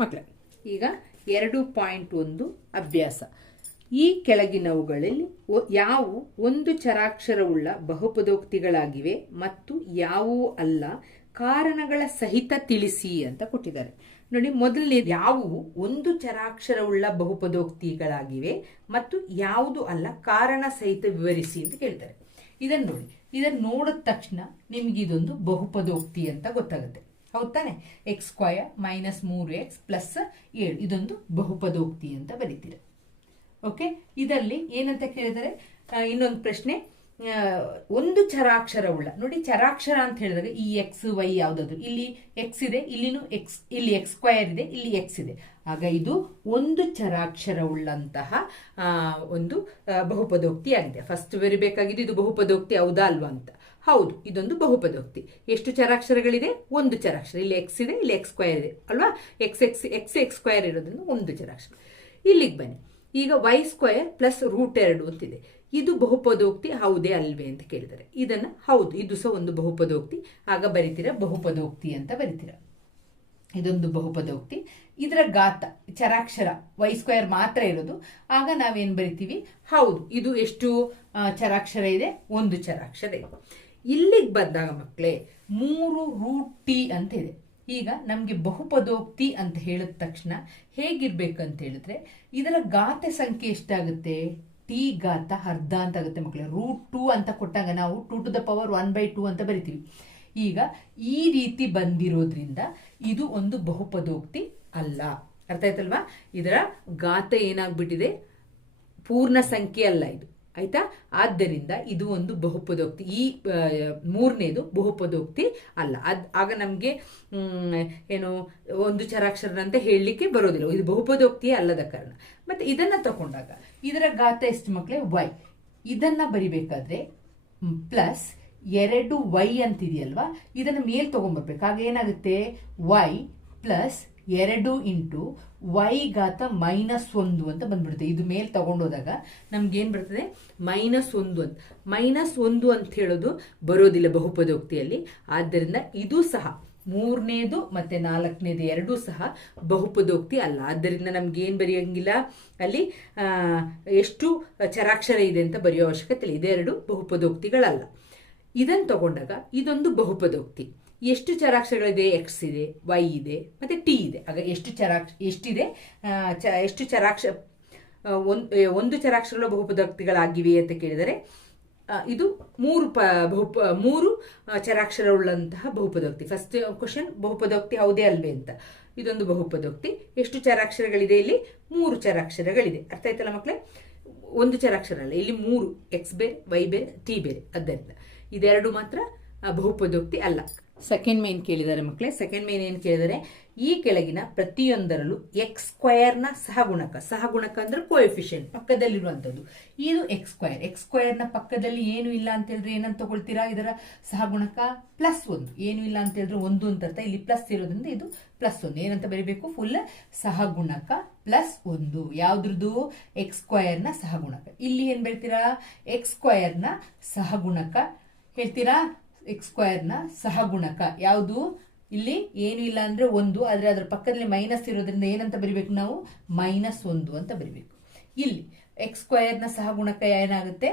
ಮಕ್ಕಳೇ ಈಗ ಎರಡು ಪಾಯಿಂಟ್ ಒಂದು ಅಭ್ಯಾಸ. ಈ ಕೆಳಗಿನವುಗಳಲ್ಲಿ ಯಾವು ಒಂದು ಚರಾಕ್ಷರವುಳ್ಳ ಬಹುಪದೋಕ್ತಿಗಳಾಗಿವೆ ಮತ್ತು ಯಾವುವು ಅಲ್ಲ, ಕಾರಣಗಳ ಸಹಿತ ತಿಳಿಸಿ ಅಂತ ಕೊಟ್ಟಿದ್ದಾರೆ. ನೋಡಿ ಮೊದಲನೇ ಯಾವುವು? ಒಂದು ಚರಾಕ್ಷರವುಳ್ಳ ಬಹುಪದೋಕ್ತಿಗಳಾಗಿವೆ ಮತ್ತು ಯಾವುದು ಅಲ್ಲ, ಕಾರಣ ಸಹಿತ ವಿವರಿಸಿ ಅಂತ ಕೇಳ್ತಾರೆ. ಇದನ್ನು ನೋಡಿ, ಇದನ್ನು ನೋಡಿದ ತಕ್ಷಣ ನಿಮ್ಗೆ ಇದೊಂದು ಬಹುಪದೋಕ್ತಿ ಅಂತ ಗೊತ್ತಾಗುತ್ತೆ. ಹೌದ್ ತಾನೆ? ಎಕ್ಸ್ ಸ್ಕ್ವಯರ್ ಮೈನಸ್ ಮೂರು ಎಕ್ಸ್ ಪ್ಲಸ್ ಏಳು. ಇದೊಂದು ಬಹುಪದೋಕ್ತಿ ಅಂತ ಬರೀತೀರ. ಓಕೆ ಇದರಲ್ಲಿ ಏನಂತ ಕೇಳಿದರೆ ಇನ್ನೊಂದು ಪ್ರಶ್ನೆ. ಒಂದು ಒಂದು ಚರಾಕ್ಷರವುಳ್ಳ ನೋಡಿ, ಚರಾಕ್ಷರ ಅಂತ ಹೇಳಿದಾಗ ಈ ಎಕ್ಸ್ ವೈ ಯಾವುದಾದ್ರು ಇಲ್ಲಿ ಎಕ್ಸ್ ಇದೆ, ಇಲ್ಲಿನೂ ಎಕ್ಸ್ ಇಲ್ಲಿ ಎಕ್ಸ್ ಸ್ಕ್ವಯರ್ ಇದೆ, ಇಲ್ಲಿ ಎಕ್ಸ್ ಇದೆ. ಆಗ ಇದು ಒಂದು ಚರಾಕ್ಷರವುಳ್ಳಂತಹ ಒಂದು ಬಹುಪದೋಕ್ತಿ ಆಗಿದೆ ಫಸ್ಟ್ ಬರಿಬೇಕಾಗಿದ್ದು ಇದು ಬಹುಪದೋಕ್ತಿ ಹೌದಾ ಅಲ್ವಾ ಅಂತ. ಹೌದು, ಇದೊಂದು ಬಹುಪದೋಕ್ತಿ. ಎಷ್ಟು ಚರಾಕ್ಷರಗಳಿದೆ? ಒಂದು ಚರಾಕ್ಷರ. ಇಲ್ಲಿ ಎಕ್ಸ್ ಇದೆ, ಇಲ್ಲಿ ಎಕ್ಸ್ ಸ್ಕ್ವೈರ್ ಇದೆ, ಅಲ್ವಾ? X x x x square ಇರೋದ್ರಿಂದ ಒಂದು ಚರಾಕ್ಷರ. ಇಲ್ಲಿಗೆ ಬನ್ನಿ. ಈಗ ವೈ ಸ್ಕ್ವೈರ್ ಪ್ಲಸ್ ರೂಟ್ ಎರಡು ಅಂತಿದೆ. ಇದು ಬಹುಪದೋಕ್ತಿ ಹೌದೇ ಅಲ್ವೇ ಅಂತ ಕೇಳಿದರೆ ಇದನ್ನ ಹೌದು, ಇದು ಸಹ ಒಂದು ಬಹುಪದೋಕ್ತಿ. ಆಗ ಬರಿತೀರ ಬಹುಪದೋಕ್ತಿ ಅಂತ ಬರಿತೀರ. ಇದೊಂದು ಬಹುಪದೋಕ್ತಿ. ಇದರ ಗಾತ ಚರಾಕ್ಷರ ವೈ ಸ್ಕ್ವೇರ್ ಮಾತ್ರ ಇರೋದು. ಆಗ ನಾವೇನು ಬರಿತೀವಿ? ಹೌದು, ಇದು ಎಷ್ಟು ಚರಾಕ್ಷರ ಇದೆ? ಒಂದು ಚರಾಕ್ಷರ ಇದೆ. ಇಲ್ಲಿಗೆ ಬಂದಾಗ ಮಕ್ಕಳೇ ಮೂರು ರೂಟ್ ಟಿ ಅಂತ ಇದೆ. ಈಗ ನಮಗೆ ಬಹುಪದೋಕ್ತಿ ಅಂತ ಹೇಳಿದ ತಕ್ಷಣ ಹೇಗಿರ್ಬೇಕಂತ ಹೇಳಿದ್ರೆ, ಇದರ ಗಾತೆ ಸಂಖ್ಯೆ ಎಷ್ಟಾಗುತ್ತೆ? ಟಿ ಗಾತ ಅರ್ಧ ಅಂತ ಆಗುತ್ತೆ ಮಕ್ಕಳೇ ರೂಟ್ ಟು ಅಂತ ಕೊಟ್ಟಾಗ ನಾವು two to the power one by two ಅಂತ ಬರಿತೀವಿ. ಈಗ ಈ ರೀತಿ ಬಂದಿರೋದ್ರಿಂದ ಇದು ಒಂದು ಬಹುಪದೋಕ್ತಿ ಅಲ್ಲ. ಅರ್ಥ ಆಯ್ತಲ್ವಾ? ಇದರ ಗಾತ ಏನಾಗ್ಬಿಟ್ಟಿದೆ? ಪೂರ್ಣ ಸಂಖ್ಯೆ ಅಲ್ಲ ಇದು. ಆಯ್ತಾ? ಆದ್ದರಿಂದ ಇದು ಒಂದು ಬಹುಪದೋಕ್ತಿ. ಈ ಮೂರನೇದು ಬಹುಪದೋಕ್ತಿ ಅಲ್ಲ. ಅದ್, ಆಗ ನಮಗೆ ಏನು, ಒಂದು ಚರಾಕ್ಷರನಂತ ಹೇಳಲಿಕ್ಕೆ ಬರೋದಿಲ್ಲ. ಇದು ಬಹುಪದೋಕ್ತಿಯೇ ಅಲ್ಲದ ಕಾರಣ. ಮತ್ತೆ ಇದನ್ನ ತಗೊಂಡಾಗ, ಇದರ ಗಾತ್ರ ಎಷ್ಟು ಮಕ್ಕಳೇ ವೈ. ಇದನ್ನ ಬರಿಬೇಕಾದ್ರೆ ಪ್ಲಸ್ ಎರಡು ವೈ ಅಂತಿದೆಯಲ್ವಾ? ಇದನ್ನ ಮೇಲ್ ತಗೊಂಡ್ಬರ್ಬೇಕು. ಆಗ ಏನಾಗುತ್ತೆ? ವೈ ಪ್ಲಸ್ ಎರಡು ಇಂಟು ವೈ ಘಾತ ಮೈನಸ್ ಒಂದು ಅಂತ ಬಂದ್ಬಿಡುತ್ತೆ. ಇದು ಮೇಲ್ ತಗೊಂಡೋದಾಗ ನಮ್ಗೇನು ಬರ್ತದೆ? ಮೈನಸ್ ಒಂದು ಅಂತ. ಮೈನಸ್ ಒಂದು ಅಂತ ಹೇಳೋದು ಬರೋದಿಲ್ಲ ಬಹುಪದೋಕ್ತಿಯಲ್ಲಿ. ಆದ್ದರಿಂದ ಇದು ಸಹ ಮೂರನೇದು ಮತ್ತೆ ನಾಲ್ಕನೇದು ಎರಡೂ ಸಹ ಬಹುಪದೋಕ್ತಿ ಅಲ್ಲ. ಆದ್ದರಿಂದ ನಮ್ಗೆ ಏನ್ ಬರೆಯಂಗಿಲ್ಲ. ಅಲ್ಲಿ ಎಷ್ಟು ಚರಾಕ್ಷರ ಇದೆ ಅಂತ ಬರೆಯೋ ಅವಶ್ಯಕತೆ ಇಲ್ಲ. ಇದೆರಡು ಬಹುಪದೋಕ್ತಿಗಳಲ್ಲ. ಇದನ್ನು ತಗೊಂಡಾಗ ಇದೊಂದು ಬಹುಪದೋಕ್ತಿ. ಎಷ್ಟು ಚರಾಕ್ಷರಗಳಿದೆ? ಎಕ್ಸ್ ಇದೆ ವೈ ಇದೆ, ಮತ್ತೆ ಟಿ ಇದೆ. ಆಗ ಎಷ್ಟು ಚರಾಕ್ಷ, ಎಷ್ಟಿದೆ? ಚ, ಎಷ್ಟು ಚರಾಕ್ಷ ಒಂದು ಒಂದ್- ಚರಾಕ್ಷರಗಳು ಬಹುಪದೋಕ್ತಿಗಳಾಗಿವೆ ಅಂತ ಕೇಳಿದರೆ ಇದು ಮೂರು ಪ, ಬಹುಪ, ಮೂರು ಚರಾಕ್ಷರ ಉಳ್ಳಂತಹ ಬಹುಪದೋಕ್ತಿ. ಫಸ್ಟ್ ಕ್ವಶನ್ ಬಹುಪದೋಕ್ತಿ ಹೌದೇ ಅಲ್ವೇ ಅಂತ. ಇದೊಂದು ಬಹುಪದೋಕ್ತಿ. ಎಷ್ಟು ಚರಾಕ್ಷರಗಳಿದೆ ಇಲ್ಲಿ? ಮೂರು ಚರಾಕ್ಷರಗಳಿದೆ. ಅರ್ಥ ಆಯ್ತಲ್ಲ ಮಕ್ಕಳೇ ಒಂದು ಚರಾಕ್ಷರ ಅಲ್ಲ. ಇಲ್ಲಿ ಮೂರು ಎಕ್ಸ್ ಬೇರೆ ವೈ ಬೇರೆ ಟಿ ಬೇರೆ. ಅದರಿಂದ ಇದೆರಡು ಮಾತ್ರ ಬಹುಪದೋಕ್ತಿ ಅಲ್ಲ. ಸೆಕೆಂಡ್ ಮೇನ್ ಕೇಳಿದ್ದಾರೆ ಮಕ್ಕಳೇ ಸೆಕೆಂಡ್ ಮೇನ್ ಏನು ಕೇಳಿದರೆ, ಈ ಕೆಳಗಿನ ಪ್ರತಿಯೊಂದರಲ್ಲೂ ಎಕ್ಸ್ ಸ್ಕ್ವಯರ್ನ ಸಹಗುಣಕ ಸಹಗುಣಕ ಅಂದ್ರೆ ಕೋಎಫಿಷಿಯಂಟ್ ಪಕ್ಕದಲ್ಲಿರುವಂಥದ್ದು. ಇದು ಎಕ್ಸ್ ಸ್ಕ್ವಯರ್ ಎಕ್ಸ್ ಸ್ಕ್ವಯರ್ನ ಪಕ್ಕದಲ್ಲಿ ಏನು ಇಲ್ಲ ಅಂತ ಹೇಳಿದ್ರೆ ಏನಂತ ತಗೊಳ್ತೀರಾ? ಇದರ ಸಹಗುಣಕ ಪ್ಲಸ್ ಒಂದು. ಏನು ಇಲ್ಲ ಅಂತ ಹೇಳಿದ್ರೆ ಒಂದು ಅಂತ ಅರ್ಥ. ಇಲ್ಲಿ ಪ್ಲಸ್ ಇರೋದ್ರಿಂದ ಇದು ಪ್ಲಸ್ ಒಂದು. ಏನಂತ ಬರೀಬೇಕು? ಫುಲ್ ಸಹಗುಣಕ ಪ್ಲಸ್ ಒಂದು. ಯಾವ್ದ್ರದ್ದು? ಎಕ್ಸ್ ಸ್ಕ್ವಯರ್ನ ಸಹಗುಣಕ. ಇಲ್ಲಿ ಏನ್ ಬರೀತೀರಾ ಎಕ್ಸ್ ಸ್ಕ್ವಯರ್ನ ಸಹಗುಣಕ. ಹೇಳ್ತೀರಾ? ಎಕ್ಸ್ ಸ್ಕ್ವಯರ್ನ ಸಹಗುಣಕ. ಯಾವುದು? ಇಲ್ಲಿ ಏನು ಇಲ್ಲ ಅಂದ್ರೆ ಒಂದು, ಆದರೆ ಅದರ ಪಕ್ಕದಲ್ಲಿ ಮೈನಸ್ ಇರೋದ್ರಿಂದ ಏನಂತ ಬರಿಬೇಕು ನಾವು? ಮೈನಸ್ ಒಂದು ಅಂತ ಬರಿಬೇಕು. ಇಲ್ಲಿ ಎಕ್ಸ್ ಸ್ಕ್ವಯರ್ನ ಸಹಗುಣಕ ಏನಾಗುತ್ತೆ?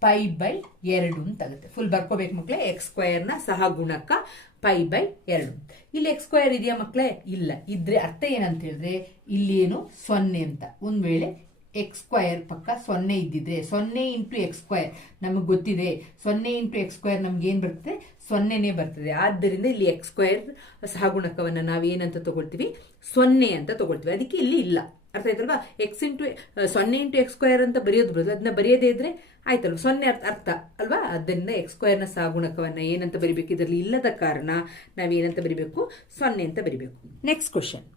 ಪೈ ಬೈ ಎರಡು ಅಂತ ಆಗುತ್ತೆ. ಫುಲ್ ಬರ್ಕೋಬೇಕು ಮಕ್ಕಳೇ ಎಕ್ಸ್ ಸ್ಕ್ವಯರ್ನ ಸಹಗುಣಕ ಪೈ ಬೈ ಎರಡು. ಇಲ್ಲಿ ಎಕ್ಸ್ ಸ್ಕ್ವಯರ್ ಇದೆಯಾ ಮಕ್ಕಳೇ ಇಲ್ಲ. ಇದ್ರೆ ಅರ್ಥ ಏನಂತ ಹೇಳಿದ್ರೆ, ಇಲ್ಲಿ ಏನು? ಸೊನ್ನೆ ಅಂತ. ಒಂದ್ ವೇಳೆ ಎಕ್ಸ್ ಸ್ಕ್ವಯರ್ ಪಕ್ಕ ಸೊನ್ನೆ ಇದ್ದಿದ್ರೆ, ಸೊನ್ನೆ ಇಂಟು ಎಕ್ಸ್ ಸ್ಕ್ವಯರ್ ನಮಗೆ ಗೊತ್ತಿದೆ. ಸೊನ್ನೆ ಇಂಟು ಎಕ್ಸ್ ಸ್ಕ್ವಯರ್ ನಮ್ಗೆ ಏನು ಬರ್ತದೆ? ಸೊನ್ನೆನೇ ಬರ್ತದೆ. ಆದ್ದರಿಂದ ಇಲ್ಲಿ ಎಕ್ಸ್ ಸ್ಕ್ವಯರ್ ಸಹಗುಣಕವನ್ನ ನಾವೇನಂತ ತಗೊಳ್ತೀವಿ? ಸೊನ್ನೆ ಅಂತ ತಗೊಳ್ತೀವಿ. ಅದಕ್ಕೆ ಇಲ್ಲಿ ಇಲ್ಲ. ಅರ್ಥ ಆಯ್ತಲ್ವಾ? ಎಕ್ಸ್ ಇಂಟು ಸೊನ್ನೆ ಇಂಟು ಎಕ್ಸ್ ಸ್ಕ್ವಯರ್ ಅಂತ ಬರೆಯೋದು ಬರೋದು ಅದನ್ನ ಬರೆಯೋದೇ ಇದ್ರೆ ಆಯ್ತಲ್ವ? ಸೊನ್ನೆ ಅರ್ಥ ಅರ್ಥ ಅಲ್ವಾ? ಅದರಿಂದ ಎಕ್ಸ್ ಸ್ಕ್ವಯರ್ನ ಸಹಗುಣಕವನ್ನ ಏನಂತ ಬರಿಬೇಕು? ಇದರಲ್ಲಿ ಇಲ್ಲದ ಕಾರಣ ನಾವೇನಂತ ಬರಿಬೇಕು? ಸೊನ್ನೆ ಅಂತ ಬರಿಬೇಕು. ನೆಕ್ಸ್ಟ್ ಕ್ವಶನ್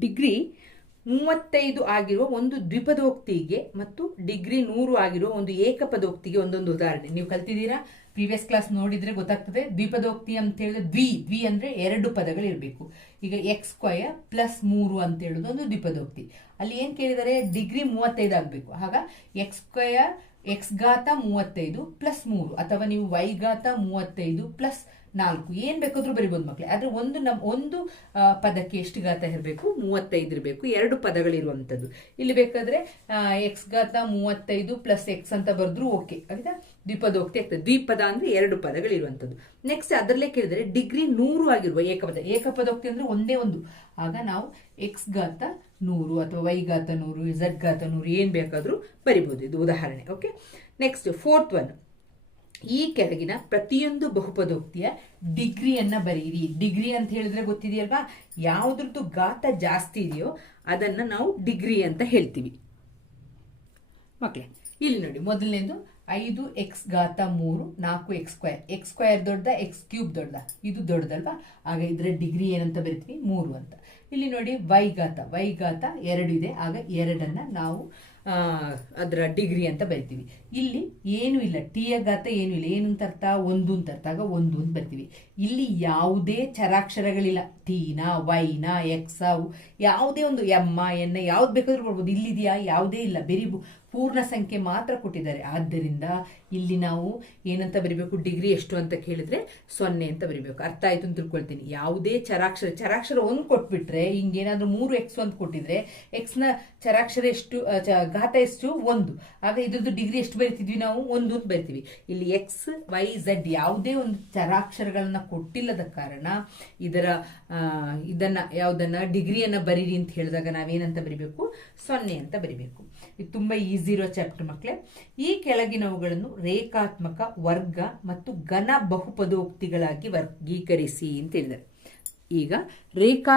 ಡಿಗ್ರಿ ಮೂವತ್ತೈದು ಆಗಿರುವ ಒಂದು ದ್ವಿಪದೋಕ್ತಿಗೆ ಮತ್ತು ಡಿಗ್ರಿ ನೂರು ಆಗಿರುವ ಒಂದು ಏಕಪದೋಕ್ತಿಗೆ ಒಂದೊಂದು ಉದಾಹರಣೆ. ನೀವು ಕಲ್ತಿದ್ದೀರಾ? ಪ್ರೀವಿಯಸ್ ಕ್ಲಾಸ್ ನೋಡಿದ್ರೆ ಗೊತ್ತಾಗ್ತದೆ. ದ್ವಿಪದೋಕ್ತಿ ಅಂತ ಹೇಳಿದ್ರೆ ದ್ವಿ. ದ್ವಿ ಅಂದ್ರೆ ಎರಡು ಪದಗಳು ಇರಬೇಕು ಈಗ ಎಕ್ಸ್ ಸ್ಕ್ವಯರ್ ಪ್ಲಸ್ ಮೂರು ಅಂತ ಹೇಳೋದು ಒಂದು ದ್ವಿಪದೋಕ್ತಿ. ಅಲ್ಲಿ ಏನು ಕೇಳಿದರೆ? ಡಿಗ್ರಿ ಮೂವತ್ತೈದು ಆಗಬೇಕು. ಆಗ ಎಕ್ಸ್ ಸ್ಕ್ವಯರ್ ಎಕ್ಸ್ ಘಾತ ಮೂವತ್ತೈದು ಪ್ಲಸ್ ಮೂರು. ಅಥವಾ ನೀವು ವೈ ಘಾತ ಮೂವತ್ತೈದು ಪ್ಲಸ್ ನಾಲ್ಕು. ಏನು ಬೇಕಾದರೂ ಬರಿಬೋದು ಮಕ್ಳೇ. ಆದರೆ ಒಂದು ನಮ್ಮ ಒಂದು ಪದಕ್ಕೆ ಎಷ್ಟು ಘಾತ ಇರಬೇಕು? ಮೂವತ್ತೈದು ಇರಬೇಕು. ಎರಡು ಪದಗಳಿರುವಂಥದ್ದು. ಇಲ್ಲಿ ಬೇಕಾದ್ರೆ ಎಕ್ಸ್ ಘಾತ ಮೂವತ್ತೈದು ಪ್ಲಸ್ ಎಕ್ಸ್ ಅಂತ ಬರೆದ್ರು ಓಕೆ ಆಯ್ತಾ ದ್ವಿಪದೋಕ್ತಿ ಆಗ್ತದೆ. ದ್ವಿಪದ ಅಂದ್ರೆ ಎರಡು ಪದಗಳಿರುವಂಥದ್ದು. ನೆಕ್ಸ್ಟ್ ಅದರಲ್ಲೇ ಕೇಳಿದ್ರೆ ಡಿಗ್ರಿ ನೂರು ಆಗಿರುವ ಏಕಪದ. ಏಕಪದೋಕ್ತಿ ಅಂದ್ರೆ ಒಂದೇ ಒಂದು. ಆಗ ನಾವು ಎಕ್ಸ್ ಘಾತ ನೂರು ಅಥವಾ ವೈ ಘಾತ ನೂರು ಝಡ್ ಘಾತ ನೂರು ಏನು ಬೇಕಾದರೂ ಬರಿಬೋದು. ಇದು ಉದಾಹರಣೆ ಓಕೆ ನೆಕ್ಸ್ಟ್ ಫೋರ್ತ್ ಒನ್ ಈ ಕೆಳಗಿನ ಪ್ರತಿಯೊಂದು ಬಹುಪದೋಕ್ತಿಯ ಡಿಗ್ರಿಯನ್ನು ಬರೀರಿ. ಡಿಗ್ರಿ ಅಂತ ಹೇಳಿದ್ರೆ ಗೊತ್ತಿದೆಯಲ್ವಾ? ಯಾವುದ್ರದ್ದು ಘಾತ ಜಾಸ್ತಿ ಇದೆಯೋ ಅದನ್ನು ನಾವು ಡಿಗ್ರಿ ಅಂತ ಹೇಳ್ತೀವಿ. ಮಕ್ಕಳೇ ಇಲ್ಲಿ ನೋಡಿ, ಮೊದಲನೇದು ಐದು ಎಕ್ಸ್ ಘಾತ ಮೂರು, ನಾಲ್ಕು ಎಕ್ಸ್ ಸ್ಕ್ವೇರ್ ಎಕ್ಸ್ ಸ್ಕ್ವೇರ್ ದೊಡ್ಡ ಎಕ್ಸ್ ಕ್ಯೂಬ್ ದೊಡ್ಡ. ಇದು ದೊಡ್ಡದಲ್ವಾ? ಆಗ ಇದರ ಡಿಗ್ರಿ ಏನಂತ ಬರಿತೀವಿ? ಮೂರು ಅಂತ. ಇಲ್ಲಿ ನೋಡಿ ವೈ ಘಾತ. ವೈ ಘಾತ ಎರಡು ಇದೆ. ಆಗ ಎರಡನ್ನು ನಾವು ಅದರ ಡಿಗ್ರಿ ಅಂತ ಬರಿತೀವಿ. ಇಲ್ಲಿ ಏನು ಇಲ್ಲ. ಟಿಯ ಘಾತ ಏನು ಇಲ್ಲ. ಏನು ಅರ್ಥ? ಒಂದು ಅಂತ ಅರ್ಥ. ಆಗ ಒಂದು ಅಂತ ಬರ್ತೀವಿ. ಇಲ್ಲಿ ಯಾವುದೇ ಚರಾಕ್ಷರಗಳಿಲ್ಲ. ಟೀನ ವೈನ ಎಕ್ಸ ಯಾವುದೇ ಒಂದು ಎಮ್ಮ ಎನ್ನ ಯಾವ್ದು ಬೇಕಾದ್ರೂ ಕೊಡ್ಬೋದು. ಇಲ್ಲಿದೆಯಾ? ಯಾವುದೇ ಇಲ್ಲ. ಬೇರೆ ಪೂರ್ಣ ಸಂಖ್ಯೆ ಮಾತ್ರ ಕೊಟ್ಟಿದ್ದಾರೆ. ಆದ್ದರಿಂದ ಇಲ್ಲಿ ನಾವು ಏನಂತ ಬರಿಬೇಕು? ಡಿಗ್ರಿ ಎಷ್ಟು ಅಂತ ಕೇಳಿದ್ರೆ ಸೊನ್ನೆ ಅಂತ ಬರಿಬೇಕು. ಅರ್ಥ ಆಯ್ತು ಅಂತ ತಿಳ್ಕೊಳ್ತೀನಿ. ಯಾವುದೇ ಚರಾಕ್ಷರ ಚರಾಕ್ಷರ ಒಂದು ಕೊಟ್ಬಿಟ್ರೆ, ಹಿಂಗೇನಾದ್ರೂ ಮೂರು ಎಕ್ಸ್ ಅಂತ ಕೊಟ್ಟಿದ್ರೆ ಎಕ್ಸ್ನ ಚರಾಕ್ಷರ ಎಷ್ಟು ಘಾತ ಎಷ್ಟು? ಒಂದು. ಆಗ ಇದ್ರದ್ದು ಡಿಗ್ರಿ ಎಷ್ಟು ಬರಿತಿದ್ವಿ ನಾವು ಒಂದು ಅಂತ ಬರಿತೀವಿ ಇಲ್ಲಿ ಎಕ್ಸ್ ವೈ ಝಡ್ ಯಾವುದೇ ಒಂದು ಚರಾಕ್ಷರಗಳನ್ನ ಕೊಟ್ಟಿಲ್ಲದ ಕಾರಣ ಇದರ ಇದನ್ನ ಯಾವುದನ್ನ ಡಿಗ್ರಿಯನ್ನ ಬರೀರಿ ಅಂತ ಹೇಳಿದಾಗ ನಾವೇನಂತ ಬರಿಬೇಕು? ಸೊನ್ನೆ ಅಂತ ಬರಿಬೇಕು. ಇದು ತುಂಬಾ ಈಸಿ ಇರೋ ಚಾಪ್ಟರ್ ಮಕ್ಕಳೇ ಈ ಕೆಳಗಿನವುಗಳನ್ನು ರೇಖಾತ್ಮಕ, ವರ್ಗ ಮತ್ತು ಘನ ಬಹುಪದೋಕ್ತಿಗಳಾಗಿ ವರ್ಗೀಕರಿಸಿ ಅಂತ ಹೇಳಿದ್ದಾರೆ. ಈಗ ರೇಖಾ,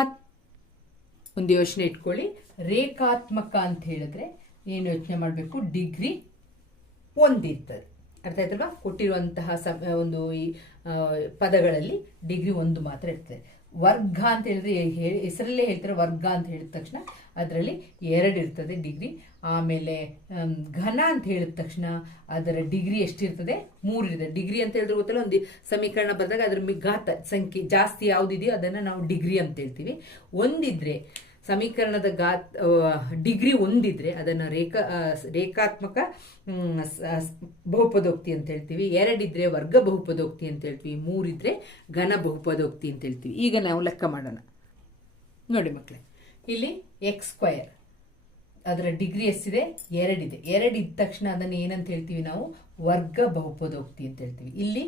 ಒಂದು ಯೋಚನೆ ಇಟ್ಕೊಳ್ಳಿ. ರೇಖಾತ್ಮಕ ಅಂತ ಹೇಳಿದ್ರೆ ಏನು ಯೋಚನೆ ಮಾಡಬೇಕು? ಡಿಗ್ರಿ ಒಂದಿರ್ತದೆ ಅರ್ಥ ಆಯ್ತಲ್ವಾ? ಕೊಟ್ಟಿರುವಂತಹ ಒಂದು ಈ ಪದಗಳಲ್ಲಿ ಡಿಗ್ರಿ ಒಂದು ಮಾತ್ರ ಇರ್ತದೆ. ವರ್ಗ ಅಂತ ಹೇಳಿದ್ರೆ ಹೆಸರಲ್ಲೇ ಹೇಳ್ತಾರೆ ವರ್ಗ ಅಂತ ಹೇಳಿದ ತಕ್ಷಣ ಅದರಲ್ಲಿ ಎರಡು ಇರ್ತದೆ ಡಿಗ್ರಿ ಆಮೇಲೆ ಘನ ಅಂತ ಹೇಳಿದ ತಕ್ಷಣ ಅದರ ಡಿಗ್ರಿ ಎಷ್ಟಿರ್ತದೆ? ಮೂರು ಇರ್ತದೆ. ಡಿಗ್ರಿ ಅಂತ ಹೇಳಿದ್ರೆ ಗೊತ್ತಲ್ಲ, ಒಂದು ಸಮೀಕರಣ ಬರೆದಾಗ ಅದ್ರ ಮಿಘಾತ ಸಂಖ್ಯೆ ಜಾಸ್ತಿ ಯಾವುದಿದೆಯೋ ಅದನ್ನು ನಾವು ಡಿಗ್ರಿ ಅಂತ ಹೇಳ್ತೀವಿ. ಒಂದಿದ್ರೆ ಸಮೀಕರಣದ ಗಾತ್ ಡಿಗ್ರಿ ಒಂದಿದ್ರೆ ಅದನ್ನು ರೇಖಾ ರೇಖಾತ್ಮಕ ಬಹುಪದೋಕ್ತಿ ಅಂತ ಹೇಳ್ತೀವಿ. ಎರಡಿದ್ರೆ ವರ್ಗ ಬಹುಪದೋಕ್ತಿ ಅಂತ ಹೇಳ್ತೀವಿ. ಮೂರಿದ್ರೆ ಘನ ಬಹುಪದೋಕ್ತಿ ಅಂತ ಹೇಳ್ತೀವಿ. ಈಗ ನಾವು ಲೆಕ್ಕ ಮಾಡೋಣ. ನೋಡಿ ಮಕ್ಕಳೇ ಇಲ್ಲಿ ಎಕ್ಸ್ ಸ್ಕ್ವಯರ್ ಅದರ ಡಿಗ್ರಿ ಎಷ್ಟಿದೆ? ಎರಡಿದೆ. ಎರಡಿದ ತಕ್ಷಣ ಅದನ್ನು ಏನಂತ ಹೇಳ್ತೀವಿ ನಾವು? ವರ್ಗ ಬಹುಪದೋಕ್ತಿ ಅಂತ ಹೇಳ್ತೀವಿ. ಇಲ್ಲಿ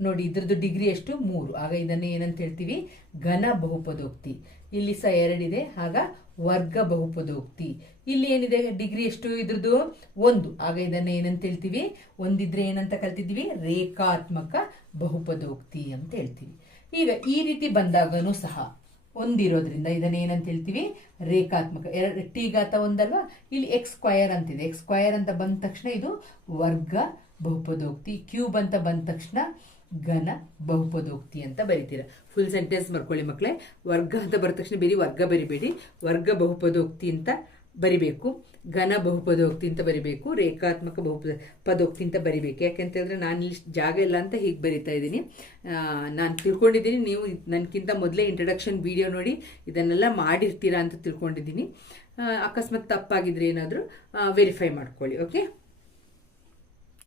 ನೋಡಿ, ಇದ್ರದ್ದು ಡಿಗ್ರಿ ಎಷ್ಟು? ಮೂರು. ಆಗ ಇದನ್ನು ಏನಂತ ಹೇಳ್ತೀವಿ? ಘನ ಬಹುಪದೋಕ್ತಿ. ಇಲ್ಲಿ ಸಹ ಎರಡಿದೆ. ಆಗ ವರ್ಗ ಬಹುಪದೋಕ್ತಿ. ಇಲ್ಲಿ ಏನಿದೆ? ಡಿಗ್ರಿ ಎಷ್ಟು ಇದ್ರದ್ದು? ಒಂದು. ಆಗ ಇದನ್ನ ಏನಂತ ಹೇಳ್ತೀವಿ? ಒಂದಿದ್ರೆ ಏನಂತ ಕಲ್ತಿದ್ವಿ ರೇಖಾತ್ಮಕ ಬಹುಪದೋಕ್ತಿ ಅಂತ ಹೇಳ್ತೀವಿ. ಈಗ ಈ ರೀತಿ ಬಂದಾಗನೂ ಸಹ ಒಂದಿರೋದ್ರಿಂದ ಇದನ್ನ ಏನಂತ ಹೇಳ್ತೀವಿ? ರೇಖಾತ್ಮಕ. ಎರಡು ಟಿ ಘಾತ ಒಂದಲ್ವಾ? ಇಲ್ಲಿ ಎಕ್ಸ್ ಸ್ಕ್ವಯರ್ ಅಂತಿದೆ. ಎಕ್ಸ್ ಸ್ಕ್ವಯರ್ ಅಂತ ಬಂದ ತಕ್ಷಣ ಇದು ವರ್ಗ ಬಹುಪದೋಕ್ತಿ. ಕ್ಯೂಬ್ ಅಂತ ಬಂದ ತಕ್ಷಣ ಘನ ಬಹುಪದೋಕ್ತಿ ಅಂತ ಬರಿತೀರ. ಫುಲ್ ಸೆಂಟೆನ್ಸ್ ಮರ್ಕೊಳ್ಳಿ ಮಕ್ಕಳೇ ವರ್ಗ ಅಂತ ಬರೆದ ತಕ್ಷಣ ಬೇರೆ ವರ್ಗ ಬರಿಬೇಡಿ. ವರ್ಗ ಬಹುಪದೋಕ್ತಿ ಅಂತ ಬರಿಬೇಕು. ಘನ ಬಹುಪದೋಕ್ತಿ ಅಂತ ಬರಿಬೇಕು. ರೇಖಾತ್ಮಕ ಬಹುಪದ ಪದೋಕ್ತಿ ಅಂತ ಬರಿಬೇಕು. ಯಾಕೆಂತ ಹೇಳಿದ್ರೆ ನಾನು ಇಲ್ಲಿ ಜಾಗ ಇಲ್ಲ ಅಂತ ಹೀಗೆ ಬರಿತಾ ಇದ್ದೀನಿ. ನಾನು ತಿಳ್ಕೊಂಡಿದ್ದೀನಿ. ನೀವು ನನಗಿಂತ ಮೊದಲೇ ಇಂಟ್ರಡಕ್ಷನ್ ವಿಡಿಯೋ ನೋಡಿ ಇದನ್ನೆಲ್ಲ ಮಾಡಿರ್ತೀರಾ ಅಂತ ತಿಳ್ಕೊಂಡಿದ್ದೀನಿ. ಅಕಸ್ಮಾತ್ ತಪ್ಪಾಗಿದ್ರೆ ಏನಾದರೂ ವೆರಿಫೈ ಮಾಡ್ಕೊಳ್ಳಿ ಓಕೆ